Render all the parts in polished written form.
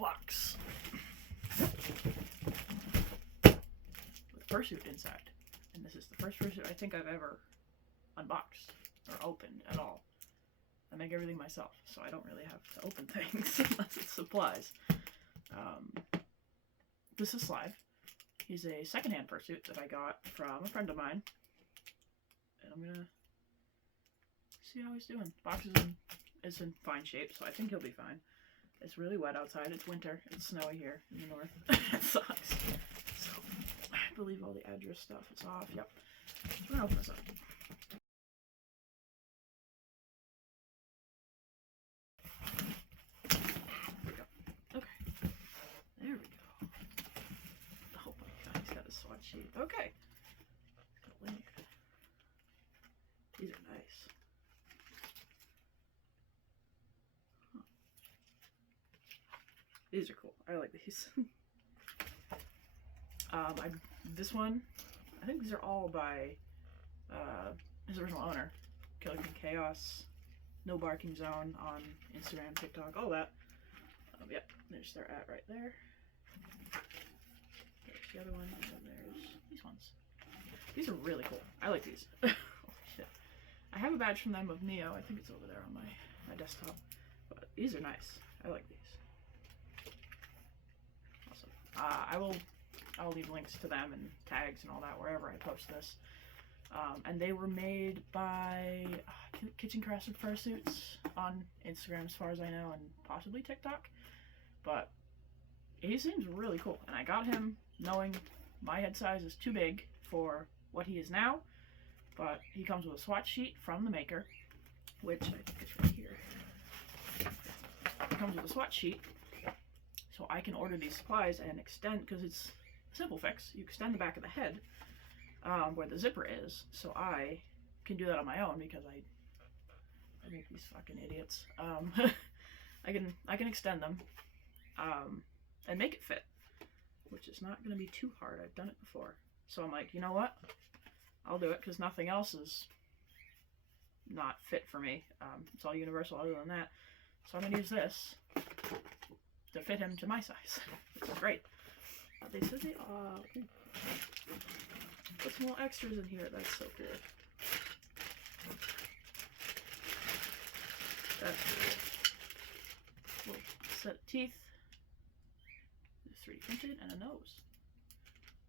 box with Fursuit inside. And this is the first Fursuit I think I've ever unboxed or opened at all. I make everything myself, so I don't really have to open things unless it's supplies. This is Slyve. He's a secondhand Fursuit that I got from a friend of mine. And I'm gonna see how he's doing. The box is in fine shape, so I think he'll be fine. It's really wet outside. It's winter. It's snowy here in the north. It sucks. So, I believe all the address stuff is off. Yep. So we're gonna open this up. There we go. Okay. There we go. Oh my god, he's got a swatch sheet. Okay. These are nice. Huh. These are cool. I like these. This one, I think these are all by his original owner, Killer King Chaos, NoBarkingZone on Instagram, TikTok, all that. Yep, there's their ad right there. There's the other one, and then there's these ones. These are really cool. I like these. Holy shit. I have a badge from them of Neo. I think it's over there on my desktop. But these are nice. I like these. Awesome. I'll leave links to them and tags and all that wherever I post this. And they were made by KitchenCraftedFursuits on Instagram, as far as I know, and possibly TikTok. But he seems really cool. And I got him knowing my head size is too big for what he is now. But he comes with a swatch sheet from the maker, which I think is right here. It comes with a swatch sheet, so I can order these supplies and extend, because it's a simple fix. You extend the back of the head where the zipper is, so I can do that on my own because I make these fucking idiots. I can extend them and make it fit, which is not going to be too hard. I've done it before, so I'm like, you know what? I'll do it because nothing else is not fit for me. It's all universal other than that. So I'm going to use this to fit him to my size, which is great. They said they put some little extras in here. That's so cool. That's cool. Little set of teeth. 3D printed and a nose.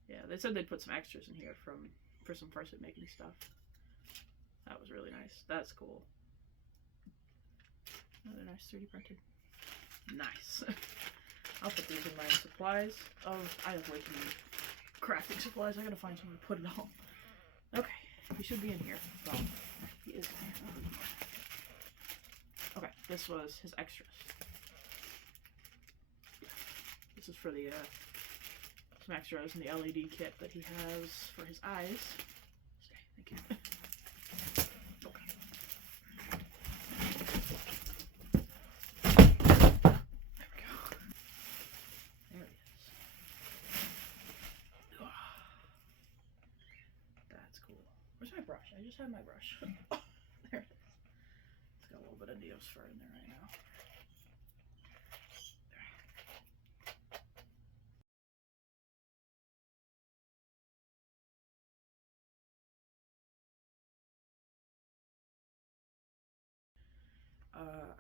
Yeah, they said they'd put some extras in here for some Fursuit making stuff. That was really nice. That's cool. Another nice 3D printed. Nice. I'll put these in my supplies. I have way too many crafting supplies. I gotta find somewhere to put it all. Okay, he should be in here. Well, he is in here. Okay, this was his extras. This is for the some extras in the LED kit that he has for his eyes. Okay, thank you. Okay. There we go. There he is. That's cool. Where's my brush? I just had my brush. Oh, there it is. It's got a little bit of Neo's fur in there right now.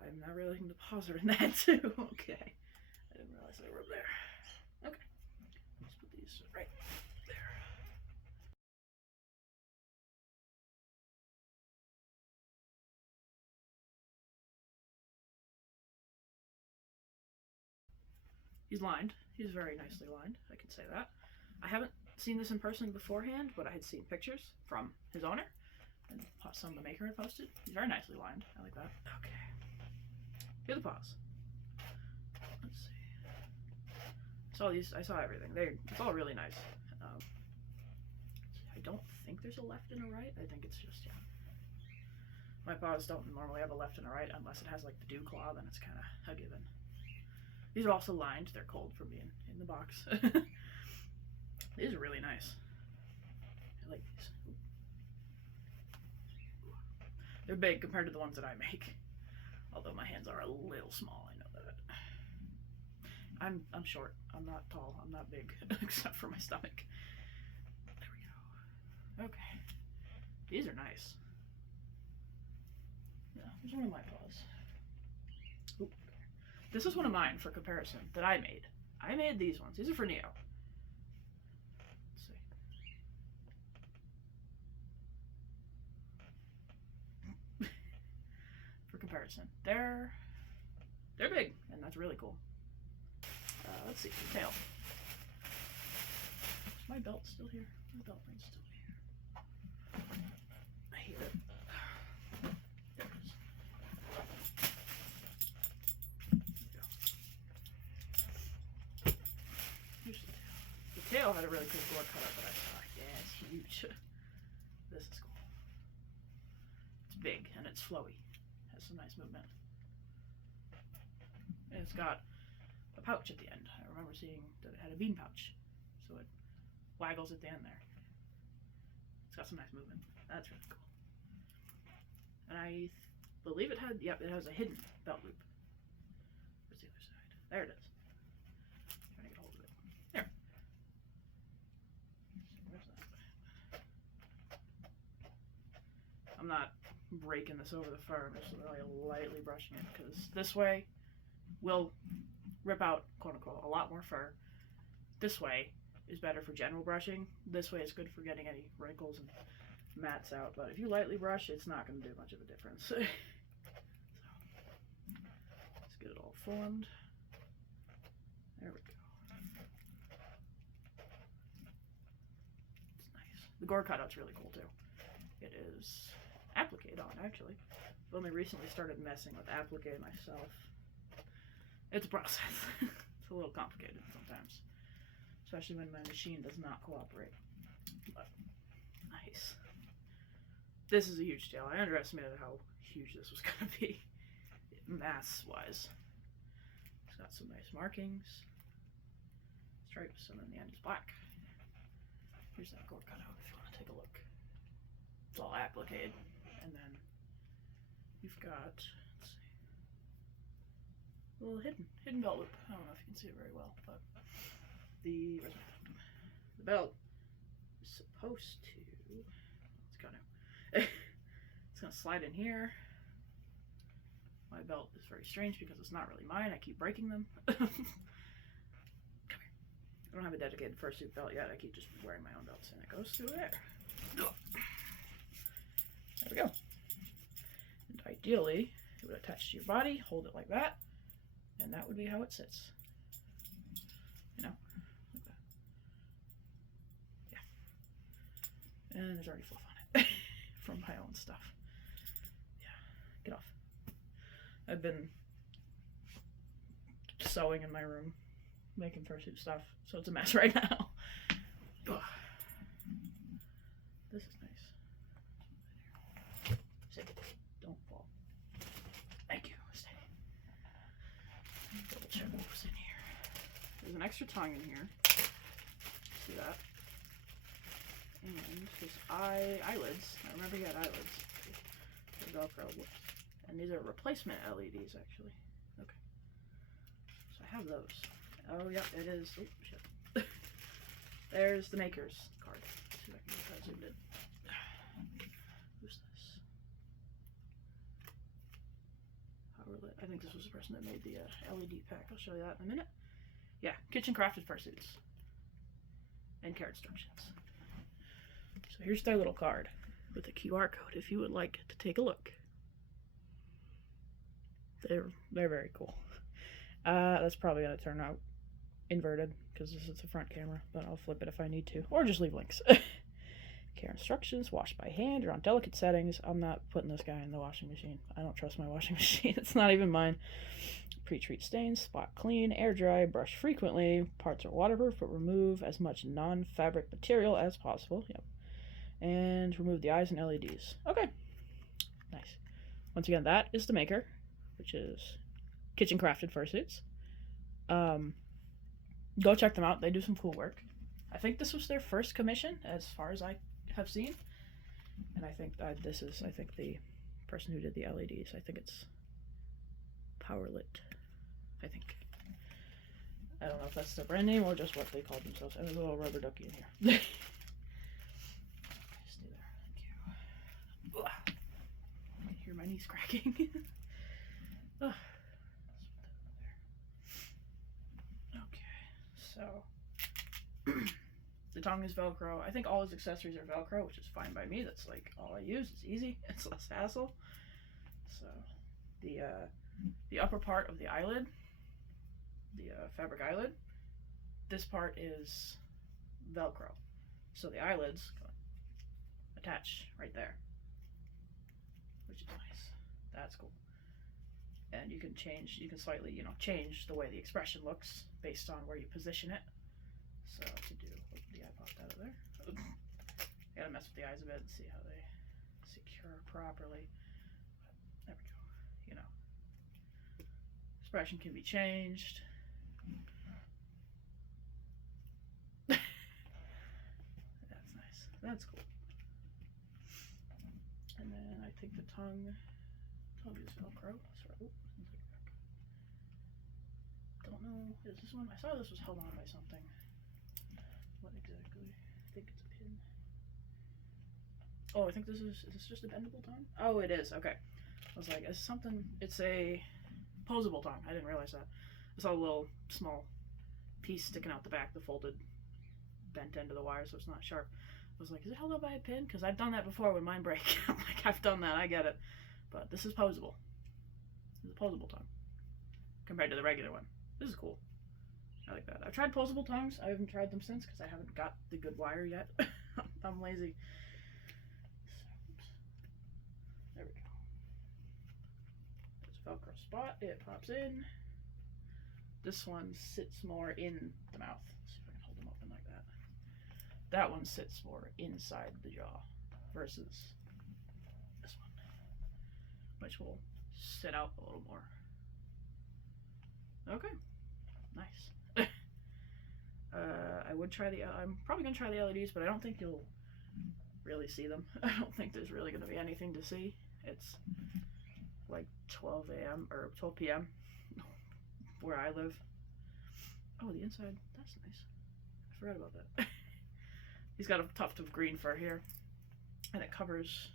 I'm not really looking to pause her in that too. Okay. I didn't realize they were up there. Okay. Let's put these right there. He's lined. He's very nicely lined, I can say that. I haven't seen this in person beforehand, but I had seen pictures from his owner and some the maker had posted. He's very nicely lined. I like that. Okay. Here are the paws. Let's see. I saw everything. It's all really nice. I don't think there's a left and a right. I think it's just, yeah. My paws don't normally have a left and a right unless it has like the dew claw, then it's kind of a given. These are also lined. They're cold from being in the box. These are really nice. I like these. They're big compared to the ones that I make. Although my hands are a little small, I know that. I'm short. I'm not tall. I'm not big, except for my stomach. There we go. Okay. These are nice. Yeah, here's one of my paws. Oop. This is one of mine for comparison that I made. I made these ones. These are for Neo. Let's see. For comparison, they're big, and that's really cool. Let's see, the tail. Is my belt still here? My belt line's still here. I hear it. There it is. There we go. Here's the tail. The tail had a really cool door cutout that I saw. Yeah, it's huge. This is cool. It's big and it's flowy. Has some nice movement. And it's got a pouch at the end. I remember seeing that it had a bean pouch, so it waggles at the end there. It's got some nice movement. That's really cool. And I believe it had, yep, it has a hidden belt loop. Where's the other side? There it is. I'm trying to get hold of it. There. Where's that? I'm not raking this over the fur. I'm just really lightly brushing it, because this way will rip out, quote unquote, a lot more fur. This way is better for general brushing. This way is good for getting any wrinkles and mats out. But if you lightly brush, it's not going to do much of a difference. So, let's get it all formed. There we go. It's nice. The gore cutout's really cool too. It is applique on, actually. I've only recently started messing with applique myself. It's a process. It's a little complicated sometimes, especially when my machine does not cooperate. But nice. This is a huge tail. I underestimated how huge this was going to be, mass-wise. It's got some nice markings, stripes, and then the end is black. Here's that gore cutout if you want to take a look. It's all appliqued, and then you've got, a little hidden belt loop. I don't know if you can see it very well, but the belt is supposed to, it's gonna slide in here. My belt is very strange because it's not really mine. I keep breaking them. Come here. I don't have a dedicated fursuit belt yet. I keep just wearing my own belts, and it goes through there. There we go. And ideally, it would attach to your body, hold it like that, and that would be how it sits. You know, like that. Yeah. And there's already fluff on it from my own stuff. Yeah, get off. I've been sewing in my room, making fursuit stuff, so it's a mess right now. Ugh. This is nice. Sit. Don't fall. Thank you. Stay. Double check what was in here. There's an extra tongue in here. See that? And his eyelids. I remember he had eyelids. They're Velcro. Whoops. And these are replacement LEDs, actually. Okay. So I have those. Oh, yep, it is. Oh, shit. There's the maker's card. Let's see if I can get that zoomed in. Who's this? Powerlit. I think this was the person that made the LED pack. I'll show you that in a minute. Yeah, KitchenCraftedFursuits. And care instructions. So here's their little card with a QR code if you would like to take a look. They're very cool. That's probably going to turn out inverted because this is the front camera, but I'll flip it if I need to, or just leave links. Care instructions: wash by hand or on delicate settings. I'm not putting this guy in the washing machine. I don't trust my washing machine. It's not even mine. Pre-treat stains, spot clean, air dry, brush frequently. Parts are waterproof, but remove as much non-fabric material as possible. Yep. And remove the eyes and LEDs. Okay. Nice. Once again, that is the maker, which is KitchenCraftedFursuits. Go check them out. They do some cool work. I think this was their first commission, as far as I have seen. And I think this is, the person who did the LEDs. I think it's Powerlit. I think. I don't know if that's the brand name or just what they called themselves. And there's a little rubber ducky in here. Stay there. Thank you. Ugh. I can hear my knees cracking. Ugh. Okay, so the tongue is Velcro. I think all his accessories are Velcro, which is fine by me. That's like all I use. It's easy. It's less hassle. So the upper part of the eyelid, the fabric eyelid, this part is Velcro. So the eyelids attach right there, which is nice. That's cool. And you can slightly, change the way the expression looks based on where you position it. So to do, the eye popped out of there. Gotta mess with the eyes a bit and see how they secure properly. But there we go. Expression can be changed. That's nice. That's cool. And then I think the tongue is Velcro. Sorry. Don't know. Is this one? I saw this was held on by something. What exactly? I think it's a pin. Oh, I think is this just a bendable tongue? Oh, it is. Okay. I was like, it's something. It's a posable tongue. I didn't realize that. I saw a little small piece sticking out the back, the folded, bent end of the wire, so it's not sharp. I was like, is it held up by a pin? Because I've done that before when mine break. I'm like, I've done that. I get it. But this is posable. This is a posable tongue compared to the regular one. This is cool. I like that. I've tried posable tongues. I haven't tried them since because I haven't got the good wire yet. I'm lazy. There we go. There's a Velcro spot. It pops in. This one sits more in the mouth. Let's see if I can hold them open like that. That one sits more inside the jaw versus this one, which will sit out a little more. Okay, nice. I would try I'm probably gonna try the LEDs, but I don't think you'll really see them. I don't think there's really gonna be anything to see. It's like 12 a.m. or 12 p.m. where I live. Oh, the inside, that's nice. I forgot about that. He's got a tuft of green fur here, and it covers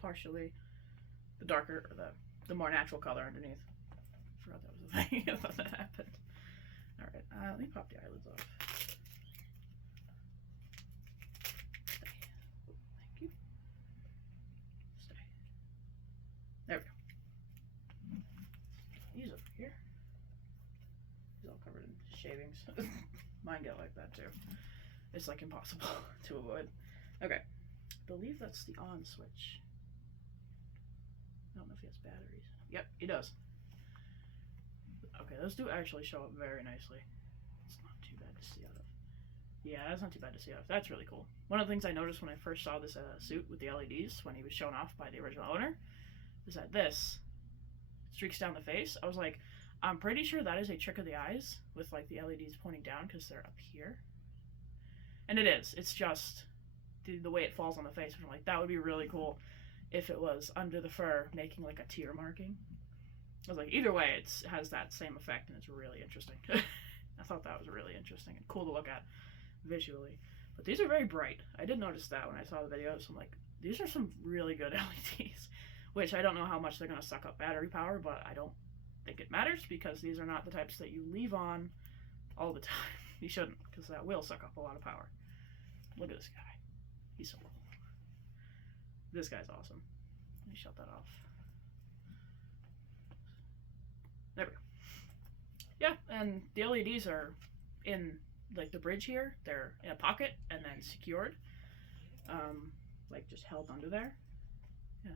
partially the darker, or the more natural color underneath. I forgot that was a thing. I thought that happened. All right, let me pop the eyelids off. Stay. Oh, thank you. Stay. There we go. These over here. He's all covered in shavings. Mine get like that too. It's like impossible to avoid. Okay, I believe that's the on switch. I don't know if he has batteries. Yep, he does. Okay, those do actually show up very nicely. It's not too bad to see out of. Yeah, that's not too bad to see out of. That's really cool. One of the things I noticed when I first saw this suit with the LEDs, when he was shown off by the original owner, is that this streaks down the face. I was like, I'm pretty sure that is a trick of the eyes with like the LEDs pointing down because they're up here. And it is. It's just the way it falls on the face. I'm like, that would be really cool if it was under the fur making like a tear marking. I was like, either way, it has that same effect, and it's really interesting. I thought that was really interesting and cool to look at visually. But these are very bright. I did notice that when I saw the videos. I'm like, these are some really good LEDs, which I don't know how much they're going to suck up battery power, but I don't think it matters because these are not the types that you leave on all the time. You shouldn't, because that will suck up a lot of power. Look at this guy. He's so cool. This guy's awesome. Let me shut that off. There we go. Yeah, and the LEDs are in like the bridge here. They're in a pocket and then secured, like just held under there. Yeah.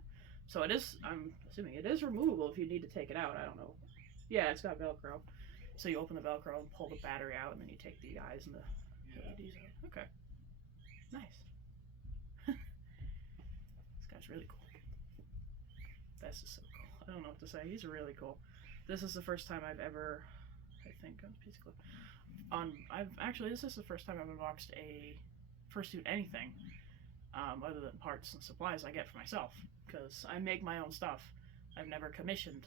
So it is. I'm assuming it is removable if you need to take it out. I don't know. Yeah, it's got Velcro. So you open the Velcro and pull the battery out, and then you take the eyes and the LEDs out. Okay. Nice. This guy's really cool. This is so cool. I don't know what to say. He's really cool. This is the first time I've ever, I think, on a piece of clip. This is the first time I've unboxed a fursuit anything, other than parts and supplies I get for myself, because I make my own stuff. I've never commissioned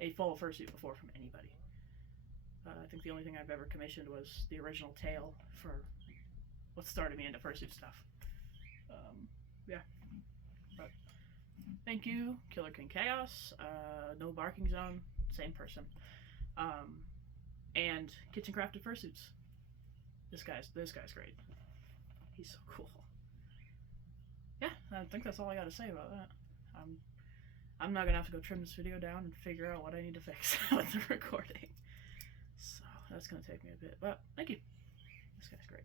a full fursuit before from anybody. I think the only thing I've ever commissioned was the original tail for what started me into fursuit stuff. Yeah. But thank you, Killer King Chaos, NoBarkingZone, same person, and KitchenCraftedFursuits. This guy's great. He's so cool. Yeah, I think that's all I got to say about that. I'm not gonna have to go trim this video down and figure out what I need to fix with the recording. So that's gonna take me a bit, but thank you. This guy's great.